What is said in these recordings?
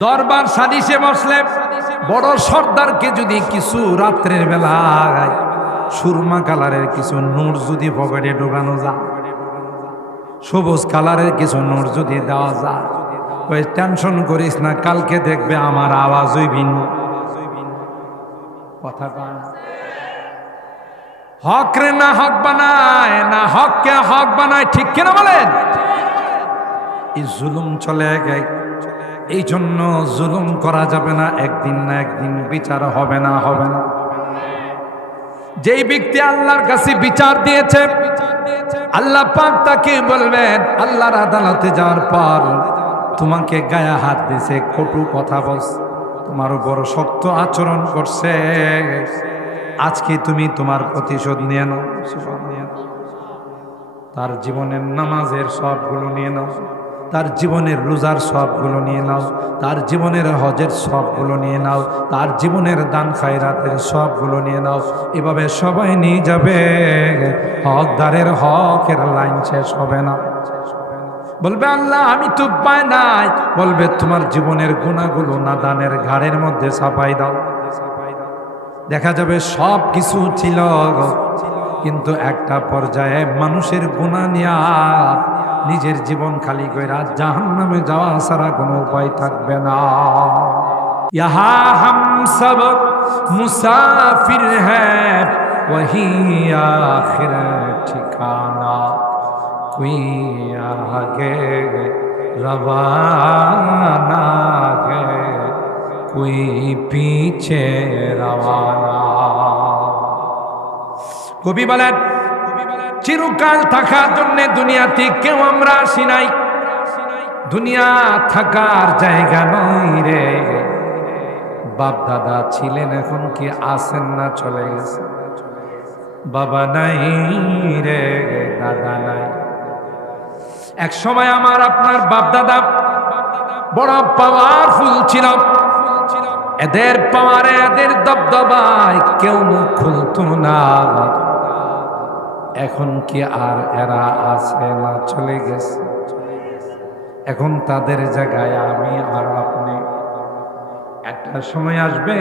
দরবার সালিশে বসলে বড় সর্দারকে যদি কিছু রাত্রের বেলায় সুরমা কালারের কিছু নোট যদি পকেটে ঢোকানো যায়, সবুজ কালারের কিছু নোট যদি দেওয়া যায়, ওই টেনশন করিস না, কালকে দেখবে আমার আওয়াজই ভিন্ন। কথা কয় না? হক রে না হক বানায়, না হককে হক বানায়, ঠিক কিনা বলেন? এই জুলুম চলে গেছে, এই জন্য জুলুম করা যাবে না, একদিন না একদিন বিচার হবে না, হবে না। যেই ব্যক্তি আল্লাহর কাছে বিচার দিয়েছে, আল্লাহ পাক তাকে বলবেন, আল্লাহর আদালতে যাওয়ার পর তোমাকে গায়ে হাত দিয়েছে, কটু কথা বলছে, তোমার উপর শক্ত আচরণ করছে, আজকে তুমি তোমার প্রতিশোধ নিয়ে নাও। তার জীবনের নামাজের সবগুলো নিয়ে নাও, তার জীবনের রোজার সবগুলো নিয়ে নাও, তার জীবনের হজের সবগুলো নিয়ে নাও, তার জীবনের দান খায়রাতের সবগুলো নিয়ে নাও। এভাবে সবাই নিয়ে যাবে, হকদারের হকের লাইন শেষ হবে না। বলবে আল্লাহ আমি তো পাই নাই, বলবে তোমার জীবনের গুনাহগুলো নাদানের ঘাড়ের মধ্যে চাপাই দাও। দেখা যাবে সব কিছু ছিল, কিন্তু একটা পর্যায়ে মানুষের গুনাহ নিয়া নিজের জীবন খালি কইরা জাহান্নামে যাওয়া ছাড়া কোনো উপায় থাকবে না। ইহা হাম সব মুসাফির হ্যায়, ওহি আখির ঠিকানা, কোই আগে রওয়ানা है, कोई पीछे रवाना। কবি বলেন, চিরকাল থাকার জন্য দুনিয়াতে কেউ আমরা আসি নাই, দুনিয়া থাকার জায়গা নয় রে। বাপ দাদা ছিলেন, এখন কি আছেন না চলে গেছে? বাবা নাই রে, দাদা নাই। এক সময় আমার আপনার বাপ দাদা বড় পাওয়ারফুল ছিল, এদের পাওয়ারে এদের দবদবায় কেউ মুখ খুলতো না। এখন কি আর এরা আছে না চলে গেছে? এখন তাদের জায়গায় আমি আর আপনি। একটা সময় আসবে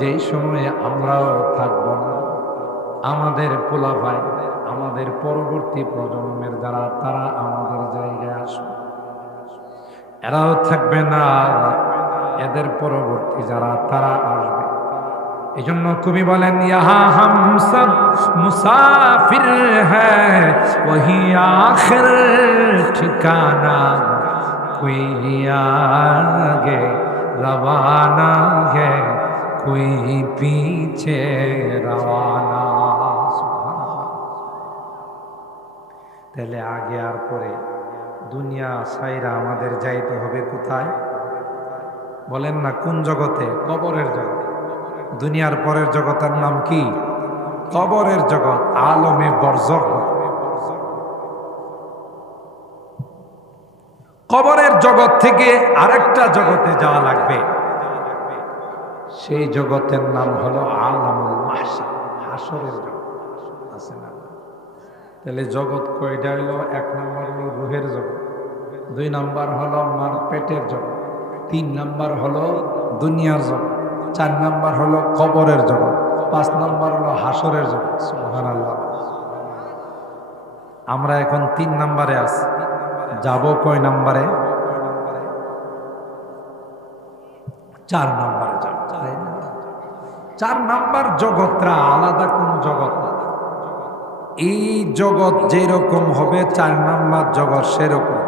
যেই সময়ে আমরাও থাকব না, আমাদের পোলাভাই, আমাদের পরবর্তী প্রজন্মের যারা, তারা আমাদের জায়গায় আসবে, এরাও থাকবে না, এদের পরবর্তী যারা তারা আসবে। এই জন্য কবি বলেন, ইহা হাম সব মুসাফির হ্যায়, ওহি আখির ঠিকানা, কোই আগে রওয়ানা है, कोई पीछे रवाना। তাহলে আগে আর পরে দুনিয়া ছাইরা আমাদের যাইতে হবে কোথায়? বলেন না কোন জগতে? কবরের জগতে। দুনিয়ার পরের জগতের নাম কি? কবরের জগৎ, আলমে বরজখ। কবরের জগৎ থেকে আরেকটা জগতে যাওয়া লাগবে, সেই জগতের নাম হলো আলামুল মাহশার, হাসরের জগৎ। আছে না? তাহলে জগৎ কয়টা হলো? এক নম্বর হলো রুহের জগৎ, দুই নম্বর হলো মার পেটের জগৎ, তিন নম্বর হলো দুনিয়ার জগৎ, চার নম্বর হলো কবরের জগৎ, পাঁচ নম্বর হলো হাসরের জগৎ। সুবহানাল্লাহ। আমরা এখন তিন নম্বরে আছি, যাব কয় নম্বরে? চার নম্বরে যাব, তাই না? চার নম্বর জগৎটা আলাদা কোন জগৎ না। এই জগৎ যেরকম হবে, চার নম্বর জগৎ সেরকম।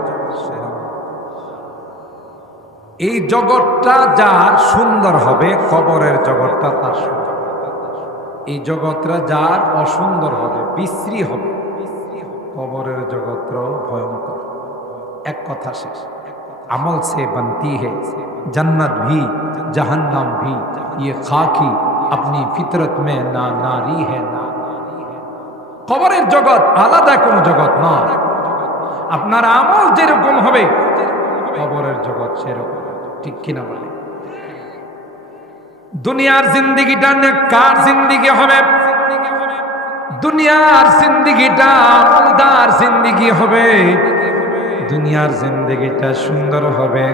এই জগৎটা যার সুন্দর হবে, কবরের জগৎটা তার সুন্দর। এই জগৎটা যার অসুন্দর হবে, বিশ্রী হবে, কবরের জগৎটাও ভয়ঙ্কর। এক কথা শেষ। আমল সে बनती है जन्नत भी जहन्नम भी, ये खाकी अपनी फितरत में ना नारी है ना। কবরের জগৎ আলাদা কোন জগৎ নয়। আপনার আমল যেরকম হবে, কবরের জগৎ সেরকম। ঠিক কিনা বলে? দুনিয়ার জিন্দেগিটা নেককার জিন্দেগি হবে, দুনিয়ার জিন্দেগিটা আমলদার জিন্দেগি হবে, দুনিয়ার জিন্দেগিটা সুন্দর হবে,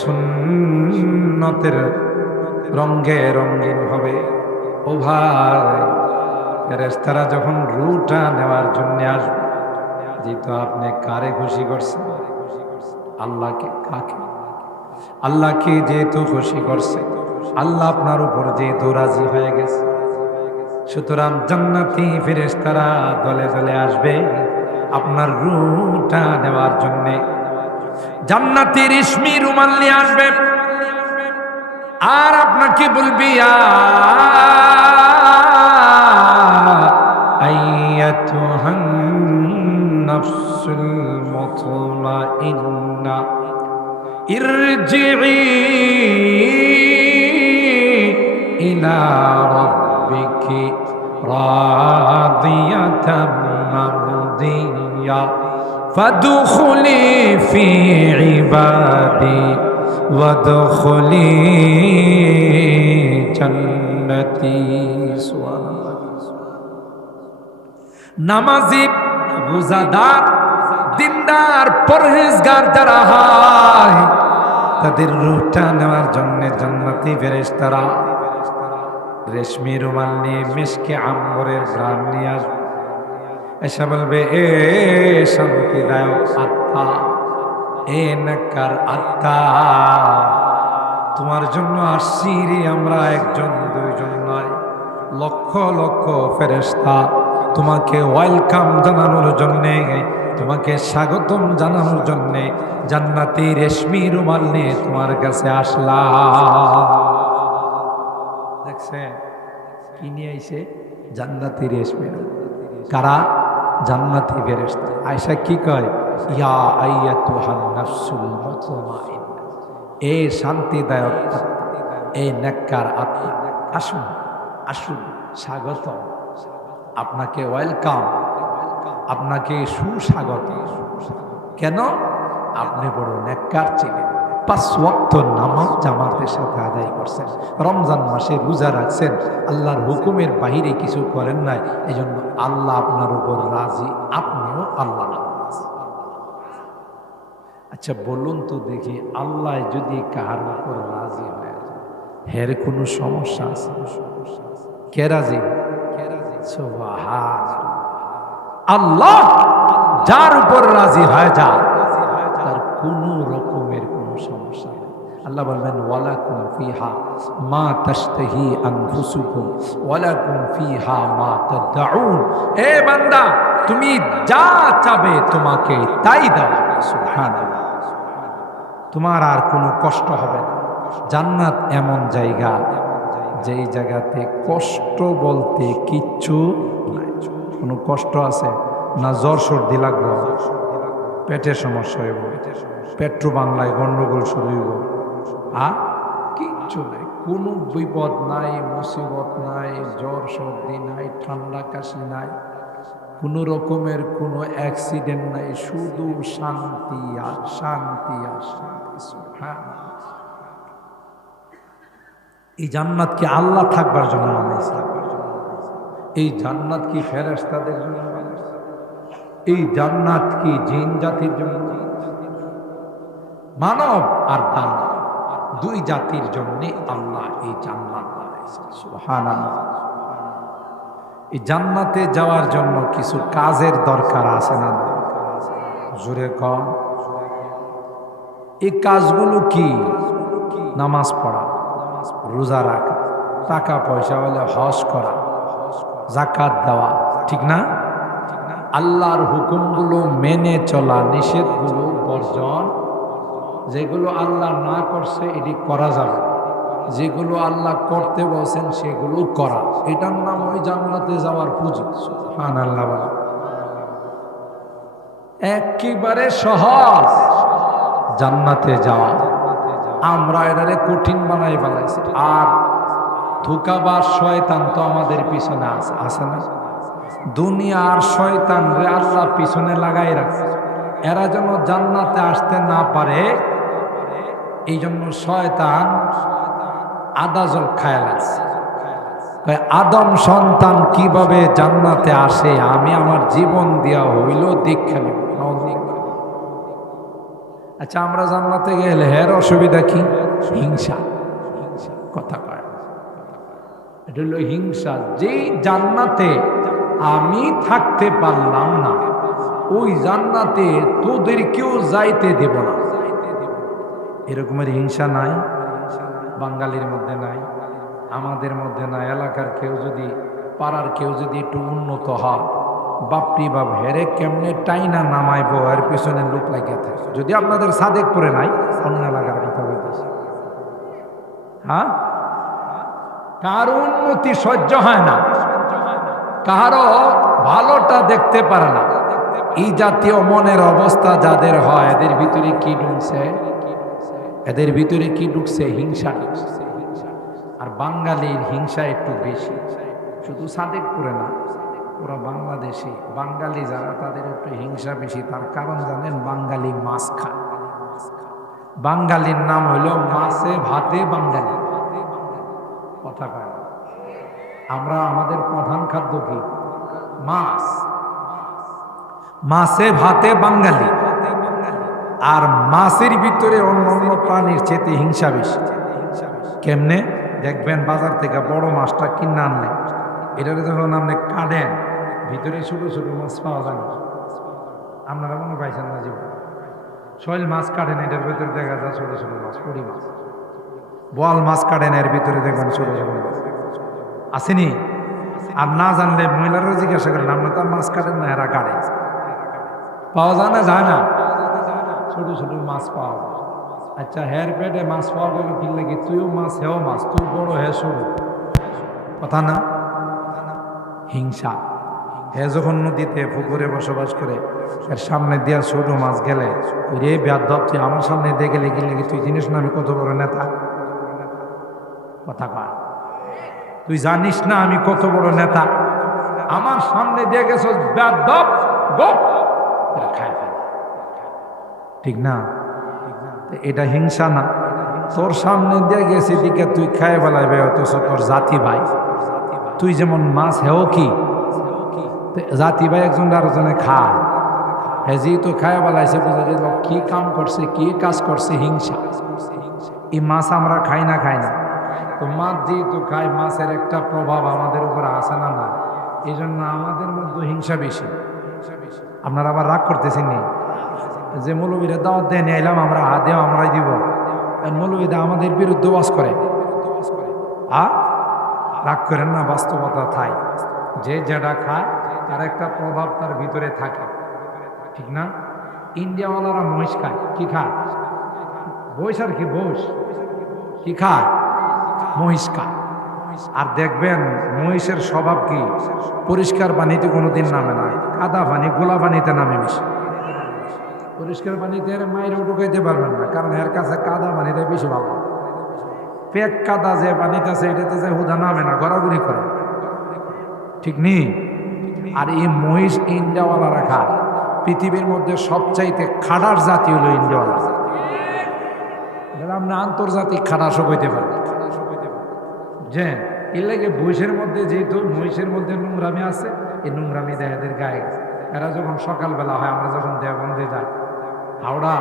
সুন্নতের রঙে রঙিন হবে। ও ভাই, ফেরেশতারা যখন রূহটা নেওয়ার জন্য আসবে, যেহেতু আপনি কারে খুশি করছেন? আল্লাহকে। কাকে? আল্লাহকে যেহেতু খুশি করছে, আল্লাহ আপনার উপর যেহেতু রাজি হয়ে গেছে, সুতরাং জান্নাতি ফেরেশতারা দলে দলে আসবে আপনার রূহটা নেওয়ার জন্য। জান্নাতি রেশমি রুমাল নিয়ে আসবে আর আপনাকে বলবি, আইয়াতুহান নাফসুল মুতমাইন্না ইরজিই ইলা রাব্বিকি রাদিয়াতাম মারদিয়া ফাদখুলি ফি ইবাদি ওয়াদখুলি জান্নাতি। সুবহানাল্লাহ। নামাজি, রোজাদার, দিনদার, পরহেজগার যারা হয়, তাদের রূহটা নেওয়ার জন্য জান্নাতি ফেরেশতারা রেশমি রুমাল নিয়ে মিশকে আম্বরের ঘ্রাণ নিয়ে আসবে। এসে বলবে, এ শান্তিদায়ক আত্মা, এ নেককার আত্মা, তোমার জন্য আসছি রে আমরা, একজন দুইজন নয়, লক্ষ লক্ষ ফেরেশতা তোমাকে ওয়েলকাম জানানোর জন্যে, তোমাকে স্বাগতম জানানোর জন্যে জান্নাতি রেশমি রুমাল নিয়ে তোমার কাছে আসলাম। দেখছে কি নিয়ে আইছে? জান্নাতি রেশমি রুমাল। কারা? জান্নাতি ফেরেশতা। আয়েশা কি কয়? ইয়া আইয়াতুহান নাফসুল মুতমাইন্না, এ শান্তিদায়ক আত্মা, এ নেককার আত্মা, আসুন আসুন, স্বাগতম, আপনাকে ওয়েলকাম, আপনাকে সুস্বাগত। কেন? আপনি বড় নেককার ছিলেন, 5 ওয়াক্ত নামাজ জামাতের সাথে আদায় করছেন, রমজান মাসে রোজা রাখছেন, আল্লাহর হুকুমের বাহিরে কিছু করেন নাই, এই জন্য আল্লাহ আপনার উপর রাজি, আপনিও আল্লাহ রাজি। আচ্ছা বলুন তো দেখি, আল্লাহ যদি কার উপর রাজি হয়ে যায়, হের কোনো সমস্যা আছে? কে রাজি? সুবহানাল্লাহ। আল্লাহ যার উপর রাজি হয়ে যায়, তার কোনো রকমের কোনো সমস্যা নেই। আল্লাহ বলবেন, ওয়ালাকুম ফিহা মা তাশতাহি আনফুসুকুম ওয়ালাকুম ফিহা মা তাদউন। এ বান্দা, তুমি যা চাবে তোমাকে তাই দাও। সুবহানাল্লাহ। তোমার আর কোনো কষ্ট হবে না। জান্নাত এমন জায়গা, যেই জায়গাতে কষ্ট বলতে কিচ্ছু নাই। কোনো কষ্ট আছে না? জ্বর সর্দি লাগবে, পেটের সমস্যা হইব, পেট্রো বাংলায় গন্ডগোল শুরু হইব, কিচ্ছু নাই। কোনো বিপদ নাই, মুসিবত নাই, জ্বর সর্দি নাই, ঠান্ডা কাশি নাই, কোনো রকমের কোনো অ্যাক্সিডেন্ট নাই, শুধু শান্তি আর শান্তি আর শান্তি। সুবহানাল্লাহ। এই জান্নাত কি আল্লাহ থাকবার জন্য বানাইছে? এই জান্নাত কি ফেরেশতাদের জন্য বানাইছে? এই জান্নাত কি জিন জাতির জন্য? মানব আর দানব, দুই জাতির জন্য আল্লাহ এই জান্নাত বানাইছে। সুবহানাল্লাহ। এই জান্নাতে যাওয়ার জন্য কিছু কাজের দরকার আছে না? জোরে কম। এই কাজগুলো কি? নামাজ পড়া, রোজা রাখা, টাকা পয়সা হলে হজ করা, যাকাত দেওয়া, ঠিক না? আল্লাহর হুকুমগুলো মেনে চলা, নিষেধগুলো বর্জন, যেগুলো আল্লাহ না করছে এটি করা যাবে, যেগুলো আল্লাহ করতে বলছেন সেগুলো করা, এটার নাম ওই জান্নাতে যাওয়ার পুঁজি। সুবহানাল্লাহ। একেবারে সহজ জান্নাতে যাওয়া। আমরা এটারে কঠিন বানাই ফেলাইছি। আর ধোঁকাবাজ শয়তান তো আমাদের পিছনে আছে, আছে না? দুনিয়ার শয়তান রে আল্লাহ পিছনে লাগাই রাখছে, এরা যেন জান্নাতে আসতে না পারে, এই জন্য শয়তান আদাজল খায় লাগছে। আদম সন্তান কিভাবে জান্নাতে আসে আমি আমার জীবন দিয়া হইল দীক্ষা নেব। আচ্ছা, আমরা জান্নাতে গেলে এর অসুবিধা কি? হিংসা। কথা কয়, এটা হলো হিংসা। যেই জান্নাতে আমি থাকতে পারলাম না, ওই জান্নাতে তোদের কেউ যাইতে দেব না, এরকমের হিংসা নাই? বাঙালির মধ্যে নাই, আমাদের মধ্যে নাই। এলাকার কেউ যদি, পাড়ার কেউ যদি একটু উন্নত হয়, বাপরি বাপ, হেরে কেমনে টাইনা নামাইবো, এর পিছনে লোক লাগিয়ে থাকে। যদি আপনাদের সাদেকপুরে নাই, অন্য এলাকার কথা বলতেছি। হ্যাঁ, কারো উন্নতি সহ্য হয় না, কারো ভালোটা দেখতে পারে না। এই জাতীয় মনের অবস্থা যাদের হয়, এদের ভিতরে কি ঢুকছে? এদের ভিতরে কি ঢুকছে? হিংসা ঢুকছে। আর বাঙালির হিংসা একটু বেশি, শুধু সাদেকপুরে না, ওরা বাংলাদেশি। বাঙালি যারা, তাদের একটু হিংসা বেশি। তার কারণ জানেন? বাঙালি মাছ খায়। বাঙালির নাম হইল মাছে ভাতে বাঙালি। কথা কয় না? আমরা, আমাদের প্রধান খাদ্য কি? মাছ। মাছে ভাতে বাঙালি। আর মাছের ভিতরে অন্য অন্য প্রাণীর চেয়ে হিংসা বেশি। কেমনে? দেখবেন বাজার থেকে বড় মাছটা কিনে আনলে, এটারে যখন আপনি কাটেন, ভিতরে ছোট ছোট মাছ পাওয়া যায় না। আপনারা মনে পাইছেন না? জীবন শৈল মাছ কাটেন, এটার ভিতরে দেখা যায় ছোট ছোট মাছ, পুরি মাছ। বোয়াল মাছ কাটেন, এর ভিতরে দেখবেন ছোট ছোট মাছ। আসেনি? আর না জানলে মহিলারা জিজ্ঞাসা করেন, আপনি তো মাছ কাটেন না, এরা কাটে। পাওয়া যায় না? যায় না? ছোট ছোট মাছ পাওয়া যায়। আচ্ছা, হের পেটে মাছ পাওয়া গেল কি লাগে? তুইও মাছ, হেও মাছ, তুই বড়, হে সরু। কথা না? হিংসা। হে যখন নদীতে পুকুরে বসবাস করে, এর সামনে দিয়া ছোট মাছ গেলে, রে বেয়াদব, তুই আমার সামনে দিয়ে গেলে কি লাগে? তুই জিনিস না আমি কত বড় নেতা? কথা কয়, তুই জানিস না আমি কত বড় নেতা? আমার সামনে দিয়ে গেছ, বেয়াদব, গপ খায় ফেলে। ঠিক না? এটা হিংসা না? তোর সামনে দিয়ে গেছে দিকে তুই খায় বেলাইবে, অথচ তোর জাতি ভাই। তুই যেমন মাছ, হেও কি জাতি ভাই, একজন আরেকজনে খায়। হ্যাঁ, যেহেতু খায় বেলাইছে, বোঝা গেল কি কাম করছে, কি কাজ করছে? হিংসা। এই মাছ আমরা খাই না? খাই না? তো মাছ যেহেতু খাই, মাছের একটা প্রভাব আমাদের উপর আসে না? না। এই জন্য আমাদের মধ্যে হিংসা বেশি। আপনারা আবার রাগ করতেছেন নি? যে মৌলবীরা দাওয়াত দেয় নিয়ে এলাম আমরা, দেও আমরাই দিব, মৌলবীরা আমাদের বিরুদ্ধে ওয়াজ করে। রাগ করেন না, বাস্তবতা থাই। যে যেটা খায়, তার একটা প্রভাব তার ভিতরে থাকে। ঠিক না? ইন্ডিয়াওয়ালারা মহিষ খায়। কি খায়? বইস। আর কি বইস? কি খায়? মহিষ খায়। আর দেখবেন মহিষের স্বভাব কি? পরিষ্কার পানিতে কোনোদিন নামে না, কাদা পানি, গোলা পানিতে নামে বেশি। পরিষ্কার পানিতে এর মায়েরও ঢুকাইতে পারবেন না, কারণ এর কাছে কাদা পানিতে বেশি ভালো। পেট কাদা যে পানিতে আছে, এটাতে যে হুদা নামে না, গড়াগড়ি করে। ঠিক নেই? আর এই মহিষ ইন্ডিয়াওয়ালারা খায়। পৃথিবীর মধ্যে সবচাইতে খাড়ার জাতি হলো ইন্ডিয়াওয়ালা। আমরা আন্তর্জাতিক খাড়াসও হইতে পারি। যে এর লাগে বইসের মধ্যে, যেহেতু মহিষের মধ্যে নোংরামি আছে, এই নোংরামি দেয় এদের গায়ে। এরা যখন সকালবেলা হয়, আমরা যখন দেওবন্দে যাই, হাওড়া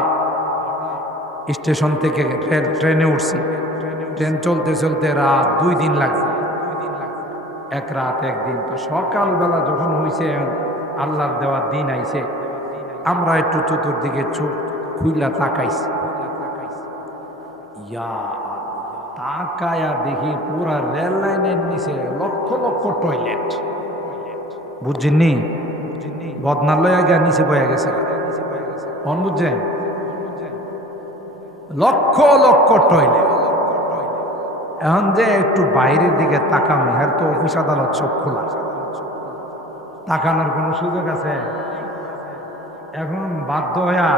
স্টেশন থেকে ট্রেনে উঠছি, ট্রেন চলতে চলতে রাত 2 দিন লাগছে, এক রাত একদিন। তো সকালবেলা যখন হইছে, আল্লাহর দেওয়া দিন আইছে, আমরা একটু চতুর্দিকে চোখ খুইলা তাকাইছি। ইয়া, তাকায়া দেখি পুরা রেল লাইনের নিচে লক্ষ লক্ষ টয়লেট। বুঝছেননি? বদনালয়া গিয়া নিচে বয়ে গেছে। মন বুঝছেন? লক্ষ লক্ষ টয়লেট। এখন যে একটু বাইরের দিকে তাকানো, এর তো অফিস আদালত সব খোলা, তাকানোর কোনো সুযোগ আছে? এখন বাধ্য হইয়া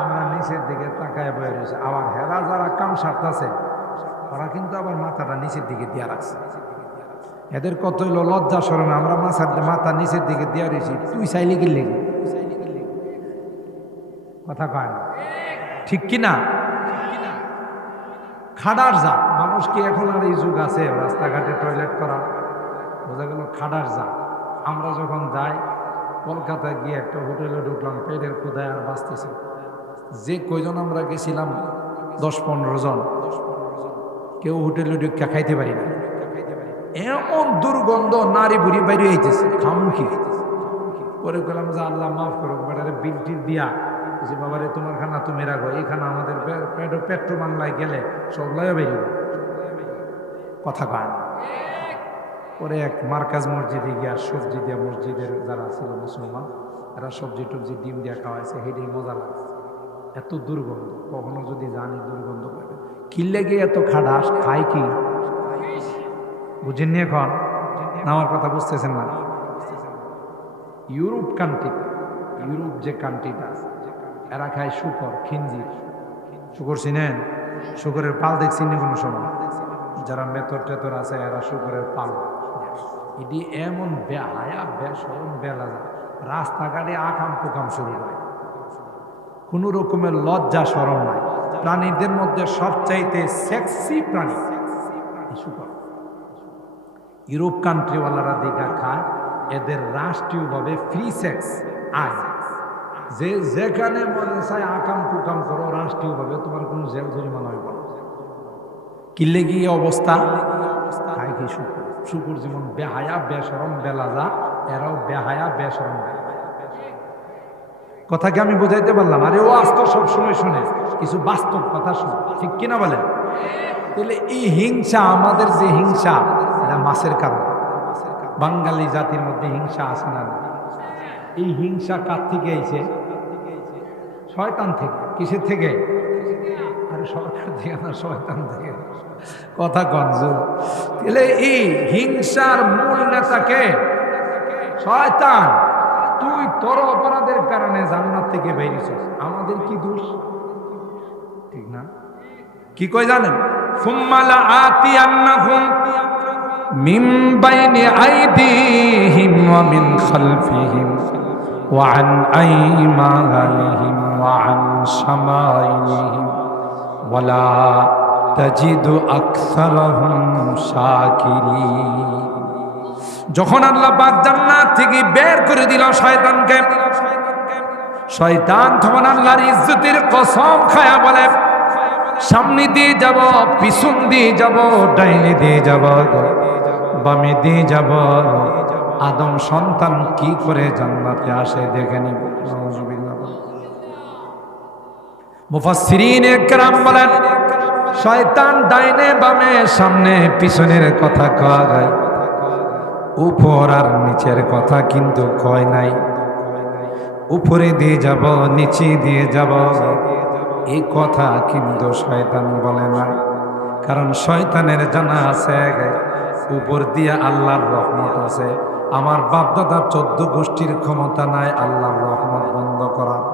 আমরা নিচের দিকে তাকায় বয়ে রয়েছে। আবার হেরা যারা কাম সারতেছে, ওরা কিন্তু আবার মাথাটা নিচের দিকে দিয়া রাখছে। এদের কত হইল লজ্জা শরম, আমরা মাথা নিচের দিকে দিয়া রয়েছি। তুই চাইলে কি লেগে? কথা কয় না? ঠিক কিনা? খাডার জাত মানুষ কি এখন আর এই যুগ আছে রাস্তাঘাটে টয়লেট করা? বোঝা গেল খাডার জাত। আমরা যখন যাই, কলকাতায় গিয়ে একটা হোটেলে ঢুকলাম, পেটের ক্ষুধায় আর বাঁচতেছে, যে কয়জন আমরা গেছিলাম 10-15 জন, কেউ হোটেলে ঢুকে খাইতে পারি না, এমন দুর্গন্ধ, নারী বুড়ি বাইরে হইতেছে, খামু কি? পরে বললাম যে আল্লাহ মাফ করো, বেটারে বিলটি দিয়া যে বাবারে তোমার খানা তুমি রাখো, এই খানা আমাদের পেট্রো বাংলায় গেলে সবলাই বেরিয়ে কথা কয় না। পরে এক মার্কাজ মসজিদে গিয়া সবজি দিয়া, মসজিদের যারা ছিল মুসলমান এরা সবজি টবজি ডিম দিয়া খাওয়াইছে, হেঁটেই মজা লাগছে। এত দুর্গন্ধ, কখনো যদি জানি দুর্গন্ধ পাবে কিনলে গিয়ে এত খাডাস খায় কি বুঝেননি? এখন আমার কথা বুঝতেছেন না? ইউরোপ কান্ট্রি, ইউরোপ যে কান্ট্রিটা এরা খায় শুকর, খিঞ্জির। শুকর চিনেন? শুকরের পাল দেখছেন কোনো সময়? যারা মেতর টেতর আছে এরা শুকরের পাল, এটি এমন বেহায়া বেশরম বেলা যায়, রাস্তাঘাটে আকাম কুকাম শুরু করে, কোনো রকমের লজ্জা শরম নাই। প্রাণীদের মধ্যে সবচাইতে সেক্সি প্রাণী শুকর। ইউরোপ কান্ট্রিওয়ালারা দিঘা খায়, এদের রাষ্ট্রীয়ভাবে ফ্রি সেক্স আইন, যে যেখানে মনে চায় আকাম কুকাম করো, রাষ্ট্রীয়ভাবে তোমার কোনো জেল জরিমানা হইব না। কিনলে গিয়ে অবস্থা খায় কি শুকুর। শুকুর যেমন বেহায়া বেশরম বেলাজা, এরাও বেহায়া বেশরম বেলা। কথাকে আমি বুঝাইতে পারলাম? আরে ও আজ তো সবসময় শুনে, কিছু বাস্তব কথা শুনে, ঠিক কিনা বলেন? তাহলে এই হিংসা, আমাদের যে হিংসা, এটা মাছের কারণ। বাঙালি জাতির মধ্যে হিংসা আছে না? এই হিংসা কার থেকে আইছে? শয়তান থেকে। কিসের থেকে? আরে সরকার থেকে না, শয়তান থেকে। কথা গঞ্জ। তাহলে এই হিংসার মূল নেতাকে শয়তান। তুই তোর অপরাধের কারণে জান্নাত থেকে বেরিয়েছিস, আমাদের কি দোষ? ঠিক না? কি কই জানেন? সুম্মালা আতিয়ান্নাহুম মিন বাইনি আইদিহিম ওয়া মিন খালফিহিম ওয়া আন আইমানিহিম ওয়া আন শামাইলিহিম ওয়া লা তাজিদু আকসারাহুম শাকিরিন। যখন আল্লাহ পাক জান্নাত থেকে বের করে দিল শয়তানকে, শয়তান তখন আল্লাহর ইজ্জতের কসম খায়া বলে, সামনে দিয়ে যাব, পিছন দিয়ে যাব, ডাইনে দিয়ে যাব, বামে দিয়ে যাব, আদম সন্তান কি করে জান্নাতে আসে দেখে নিব। নাউজুবিল্লাহ। মুফাসসিরিন একরাম বলেন, শয়তান ডাইনে বামে সামনে পিছনের কথা কয়, উপর আর নিচের কথা কিন্তু কয় নাই। উপরে দিয়ে যাব, নিচে দিয়ে যাব, এই কথা কিন্তু শয়তান বলে না। কারণ শয়তানের জানা আছে উপর দিয়ে আল্লাহর রহমত আছে। আমার বাপদাদা 14 গোষ্ঠীর ক্ষমতা নাই আল্লাহর রহমত বন্ধ করার।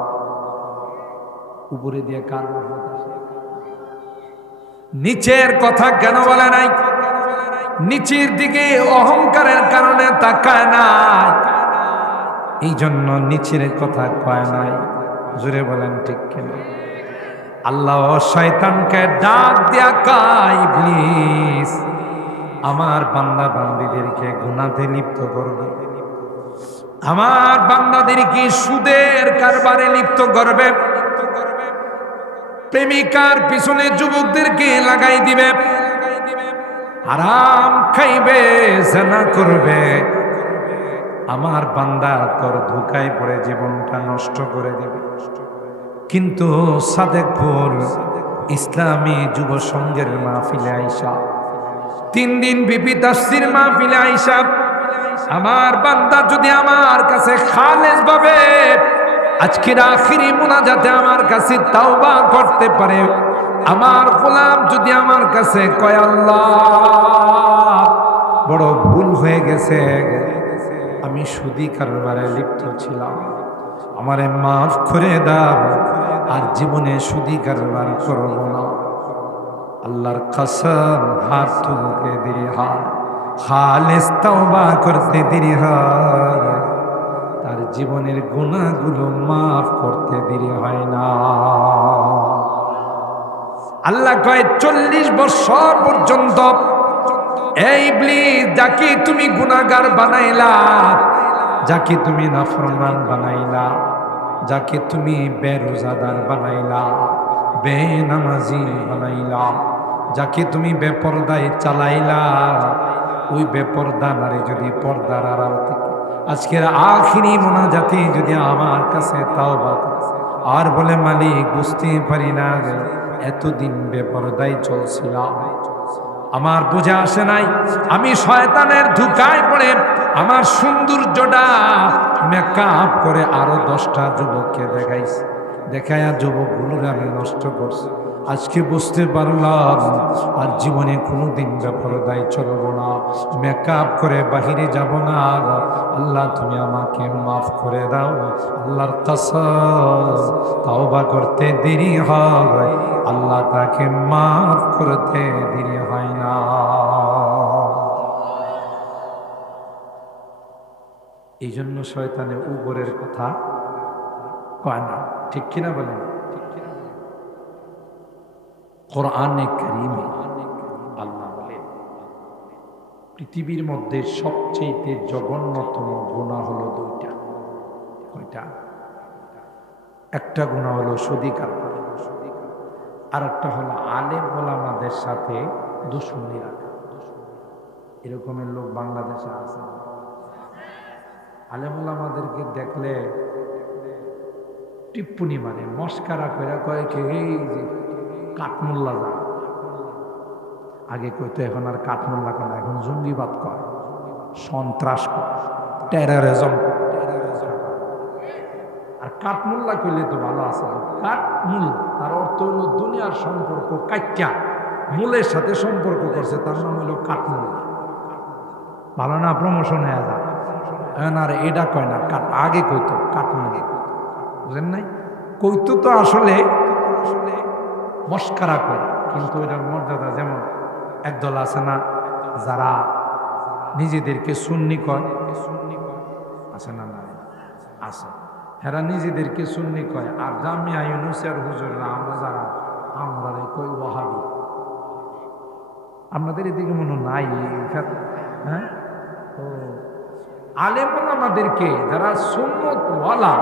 উপরে দিয়ে কার রহমত আছে? নিচের কথা কেন বলে নাই? নিচের দিকে অহংকারের কারণে তাকায় নাই, এই জন্য নিচের কথা কয় নাই। জোরে বলেন ঠিক কিনা? আল্লাহ শয়তানকে ডাক দিয়া কয়, ইবলিস আমার বান্দা বান্দীদেরকে গুনাহে লিপ্ত করবে, আমার বান্দাদেরকে সুদের কারবারে লিপ্ত করবে, প্রেমিকার পিছনে যুবকদেরকে লাগাই দিবে, হারাম খাইবে, জিনা করবে, আমার বান্দা তোর ধোঁকায় পড়ে জীবনটা নষ্ট করে দিবে। কিন্তু সাদেকপুর ইসলামী যুব সংঘের মাহফিলে আইসা, 3 দিন বিপি তাফসীর মাহফিলে আইসা, আমার বান্দা যদি আমার কাছে খালেস ভাবে আজকের আখিরি মুনাজাতে আমার কাছে তাওবা করতে পারে, আমার গোলাম যদি আমার কাছে কয় আল্লাহ বড় ভুল হয়ে গেছে, আমি সুদী কারবারে লিপ্ত ছিলাম, আমারে মাফ করে দাও, আর জীবনে সুদী কারবার করব না। আল্লাহর কসম, হাত তুলতে দেরি হয়, খালেস তাওবা করতে দেরি হয়, তার জীবনের গুনাহগুলো মাফ করতে দেরি হয় না। আল্লাহ কয় 40 বছর পর্যন্ত এই ইবলিস যাকে তুমি গুনাহগার বানাইলা, যাকে তুমি নাফরমান বানাইলা, যাকে তুমি বেরোজাদার বানাইলা, বেনামাজি বানাইলা, যাকে তুমি বেপরদায় চালাইলা, ওই বেপরদা নারী যদি পর্দার আড়াল থেকে আজকের আখিরি মোনাজাতে যদি আমার কাছে তাওবা করে আর বলে মালিক বুঝতে পারি না এতদিন বেপরদায় চলছিলাম, আমার বোঝা আসে নাই, আমি শয়তানের ধোঁকায় পড়ে আমার সৌন্দর্যটা মেকআপ করে আরো 10টা যুবককে দেখাইছি, দেখায়া যুবকগুলোর আমি নষ্ট করছি। আজকে বুঝতে পারলাম আর জীবনে কোনোদিন বেপরদায় চলবো না, মেকআপ করে বাহিরে যাব না। আল্লাহ তুমি আমাকে মাফ করে দাও। আল্লাহর কসম তওবা করতে দেরি হয়, আল্লাহ তাকে মাফ করতে দেরি হয় না। এই জন্য শয়তানে উপরের কথা কয় না, ঠিক কিনা বলেন? কোরআনে কারীমে আল্লাহ বলেন পৃথিবীর মধ্যে সবচেয়ে জঘন্যতম গুনাহ হলো 2টা। কয়টা? একটা গুনাহ হলো সুদী কারবার, আর একটা হলো আলেম ওলামাদের সাথে দুশমনি রাখা। এরকমের লোক বাংলাদেশে আছে। আলেম ওলামাদেরকে দেখলে টিপ্পুনি মানে মস্কারা করে কয় কে এই যে কাঠমোল্লা যা, আগে কইতো এখন আর কাঠমোল্লা করে, এখন জঙ্গিবাদ কয়, সন্ত্রাস কয়, টেররিজম। আর কাঠমোল্লা কইলে তো ভালো আছে, কাঠমূল তার অর্থ হলো দুনিয়ার সম্পর্ক কাইটা মূলের সাথে সম্পর্ক করছে, তার নাম হলো কাঠমোল্লা। ভালো না? প্রমোশন হয়ে যায়। আর এটা কয় না, আগে কইতো কাঠমোল্লা, বুঝেন নাই? কইতো তো আসলে মস্কারা করে, কিন্তু এটার মর্যাদা যেমন একদল আছে না যারা নিজেদেরকে সুন্নি কয়, আছে না? না আছে, হেরা নিজেদেরকে সুন্নি কয়, আর জামিয়া ইউনুসের হুজুররা আমরা যারা আমরা কই ওয়াহাবি। আপনাদের এদিকে মনে নাই? হ্যাঁ, ও আলেম ওলামাদেরকে যারা সুন্নত ওয়ালা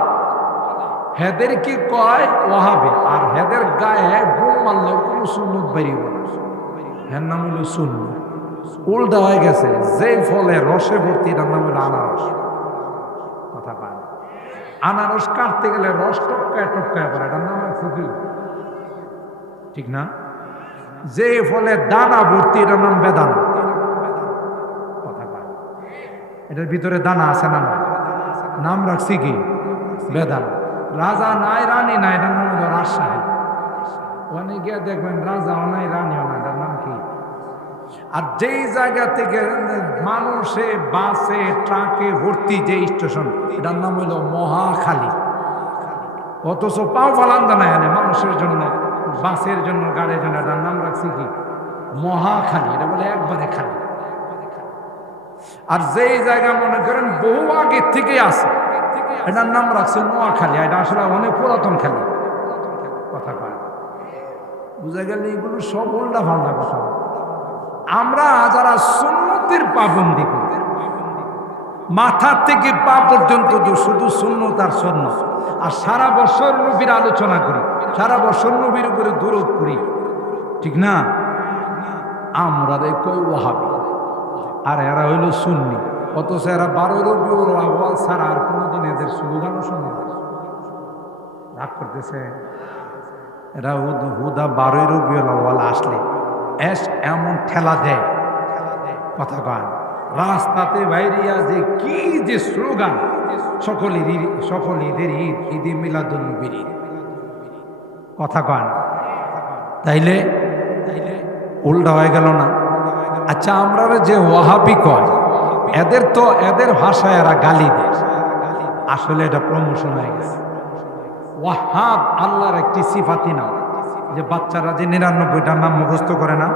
হেদেরকে কয় ওয়াহাবি, আর হেদের গায়ে বোম মারলে কোনো সুন্নত বেরিয়ে না, হের নাম হলো সুন্নি। উল্টা হয়ে গেছে, যে ফলে রসে ভর্তি এটার নাম হলো আনারস। কথা পায়, আনারস কাটতে গেলে রস টপকায় টপকায় পড়ে, এটার নাম রাখছে কি? ঠিক না? যে ফলে দানা ভর্তি এটার নাম বেদানা। কথা পায়, এটার ভিতরে দানা আছে না? না, নাম রাখছি কি? বেদানা। রাজা নাই রানী নাই, এটার নাম হলো রাজশাহী। ওখানে গিয়ে দেখবেন রাজাও নাই রানীও নাই, এটার নাম কি? আর যেই জায়গা থেকে মানুষে বাসে ট্রাকে ভর্তি যে স্টেশন, এটার নাম হইল মহাখালী। অথচ পাও ফালান জানা এনে মানুষের জন্য, বাসের জন্য, গাড়ির জন্য, এটার নাম রাখছি কি? মহাখালী। এটা বলে একবারে খালি। আর যেই জায়গা মনে করেন বহু আগে থেকে আছে, এটার নাম রাখছে নোয়াখালী। এটা আসলে অনেক পুরাতন খালি। কথা কয়, বুঝা গেল? এগুলো সব উল্টা পাল্টা কথা। আমরা যারা সুন্নতের পাবন্দি করি, মাথা থেকে পা পর্যন্ত শুধু সুন্নত আর সুন্নত, আর সারা বছর নবীর আলোচনা করি, সারা বছর নবীর উপরে দরুদ করি, ঠিক না? আমরা কই ওয়াহাবি, আর এরা হইল সুন্নি। অথচ এরা 12 রবিউল আউয়াল ছাড়া আর কোনোদিন এদের স্লোগানও শোনা যায়। রাগ করতেছে এরা, হুদা 12 রবিউল আউয়াল আসলে এমন ঠেলা দেয়, কথা কয় রাস্তাতে বাইরিয়া যে কি যে স্লোগান, সকল ঈদের ঈদ, ঈদে মিলাদুন নবীর ঈদ, কথা কয় না? তাইলে উল্টা হয়ে গেল না? আচ্ছা, আমরা যে ওয়াহাবি কয়, এদের ভাষায় এরা গালি দেয়, আসলে এটা প্রমোশন হয়ে গেছে। ওয়াহাব আল্লাহর একটি সিফাতি নাম, যে বাচ্চারা যে 99টার নাম মুখস্থ করে না,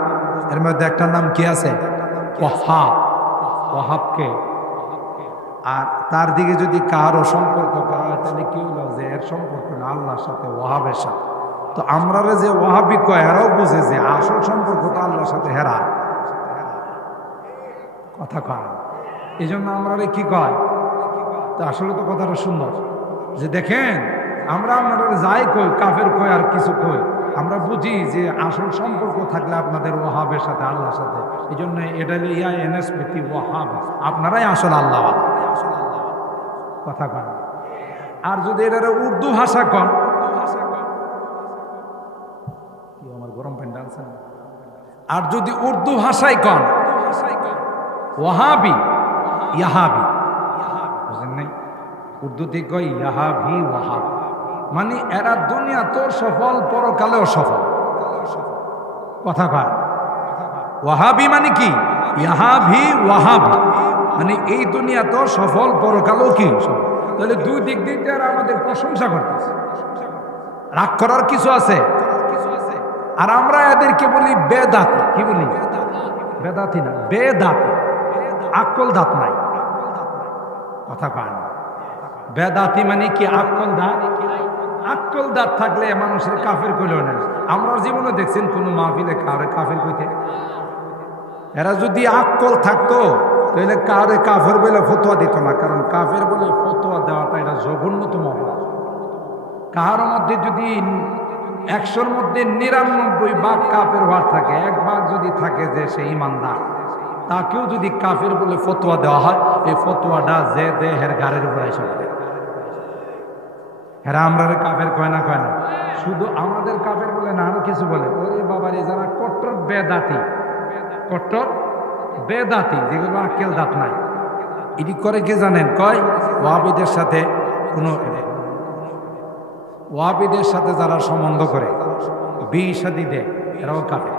এর মধ্যে একটা নাম কি আছে? ওয়াহাব। ওয়াহাবকে, আর তার দিকে যদি কারো সম্পর্ক করা হয় তাহলে কি হলো? যে এর সম্পর্ক হলো আল্লাহর সাথে, ওয়াহাবের সাথে। তো আমরা যে ওয়াহাবি কয়, এরাও বুঝে যে আসল সম্পর্ক তো আল্লাহর সাথে হেরা, কথা কয়। এই জন্য আমরা কি কয়? তো আসলে তো কথাটা সুন্দর, যে দেখেন আমরা আপনারা যাই কই কাফের কই আর কিছু কই, আমরা বুঝি যে আসল সম্পর্ক থাকলে আপনাদের ওয়াহাবের সাথে আল্লাহর সাথে, এই জন্য এটা ইয়া এনএসপিটি ওয়াহাব, আপনারাই আসল আল্লাহ কথা কন। আর যদি এটা উর্দু ভাষা কন, কি আমার গরম প্যান্ট আনছেন, আর যদি উর্দু ভাষায় কন ওয়াহাবি ইয়াহাবি, বুঝলেন নাই? উর্দুতে কয় ইয়াহাবি ওয়াহাব, মানে এরা দুনিয়া তো সফল পরকালেও সফল কথা কয়। ওয়াহাবি মানে কি? ইয়াহাবি ওয়াহাবি, মানে এই দুনিয়া তো সফল পরকালেও কি সফল। তাহলে দুই দিক দিক দিয়ে আমাদের প্রশংসা করতেছে, রাগ করার কিছু আছে? আর আমরা এদেরকে বলি বেদাতি। কি বলি? বেদাতি না, বেদাতি, আকল দাঁত নাই কথা কয় না। বেদাতি মানে কি? আকল দাঁত, আকল দাঁত থাকলে মানুষের কাফের কইলেও না। আমরা জীবনে দেখছেন কোন মাহফিলে কারে কাফের কইতে? এরা যদি আকল থাকতো তাহলে কারে কাফের বলে ফতোয়া দিত না, কারণ কাফের বলে ফতোয়া দেওয়াটা এটা জঘন্যতম অপরাধ। কার মধ্যে যদি 100-র মধ্যে 99 ভাগ কাফের হওয়ার থাকে, 1 ভাগ যদি থাকে যে সে ইমানদার, তাকেও যদি কাফের বলে ফতোয়া দেওয়া হয়, এই ফতোয়াটা যে দেহের গাড়ির উপরে এসে পড়ে। এরা আমরা কাফের কয় না, কয় না। শুধু আমাদের কাফের বলে না, আরো কিছু বলে। ওরে বাবারে, যারা কট্টর বেদাতি, কট্টর বেদাতি, যেগুলো আকেল দাঁত নাই, এটি করে কে জানেন? কয় ওয়াহাবিদের সাথে ওয়াহাবিদের সাথে যারা সম্বন্ধ করে, বিয়ে শাদী দেয়, এরাও কাফের।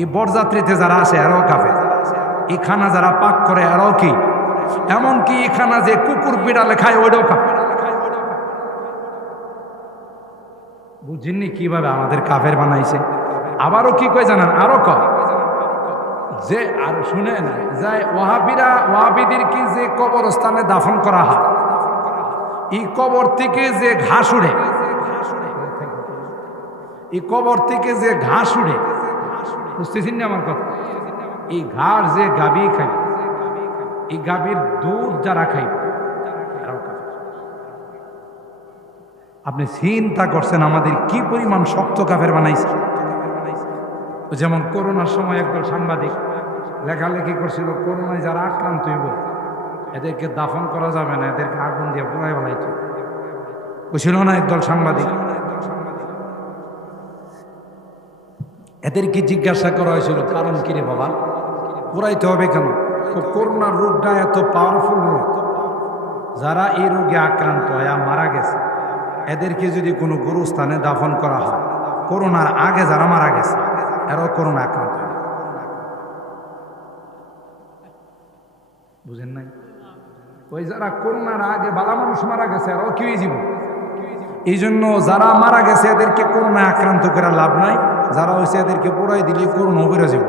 এই বরযাত্রীতে যারা আসে এরাও কাফের। এই খানা যারা পাক করে এরাও কি? এমনকি এই খানা যে কুকুর বিড়ালে খায় ওইটাও কাফের। বুঝিনি কিভাবে আমাদের কাফের বানাইছে? আবারও কি কয় জানেন? আরো কয় যে, আর শুনে না যায়, ওয়াহাবিরা ওয়াহাবিদের কি যে কবরস্থানে দাফন করা হয়, এই কবর থেকে যে ঘাস উড়ে, এই কবর থেকে যে ঘাস উড়ে, বুঝতেছেন না আমার কথা? এই ঘাস যে গাভী খাই, এই গাভীর দুধ যারা খাই, আপনি চিন্তা করছেন আমাদের কি পরিমাণ শক্ত কাফের বানাইছে। যেমন করোনার সময় একদল সাংবাদিক লেখালেখি করছিল, করোনায় যারা আক্রান্ত হইব এদেরকে দাফন করা যাবে না, এদেরকে আগুন দিয়ে পোড়াই ফেলাইতে বুঝছিল না একদল সাংবাদিক। এদেরকে জিজ্ঞাসা করা হয়েছিল, কারণ কি রে বাবা, পোড়াইতে হবে কেন? করোনার রোগটা এত পাওয়ারফুল রোগ, যারা এই রোগে আক্রান্ত হয় মারা গেছে, এদেরকে যদি কোনো গুরুস্থানে দাফন করা হয়, করোনার আগে যারা মারা গেছে এরাও করোনা আক্রান্ত হয়। বুঝেন নাই? ওই যারা করোনার আগে বালা মানুষ মারা গেছে এরাও কি হয়ে যাব? এই জন্য যারা মারা গেছে এদেরকে করোনায় আক্রান্ত করে লাভ নাই, যারা হয়েছে এদেরকে পোড়াই দিলে করোনা বেড়ে যাব।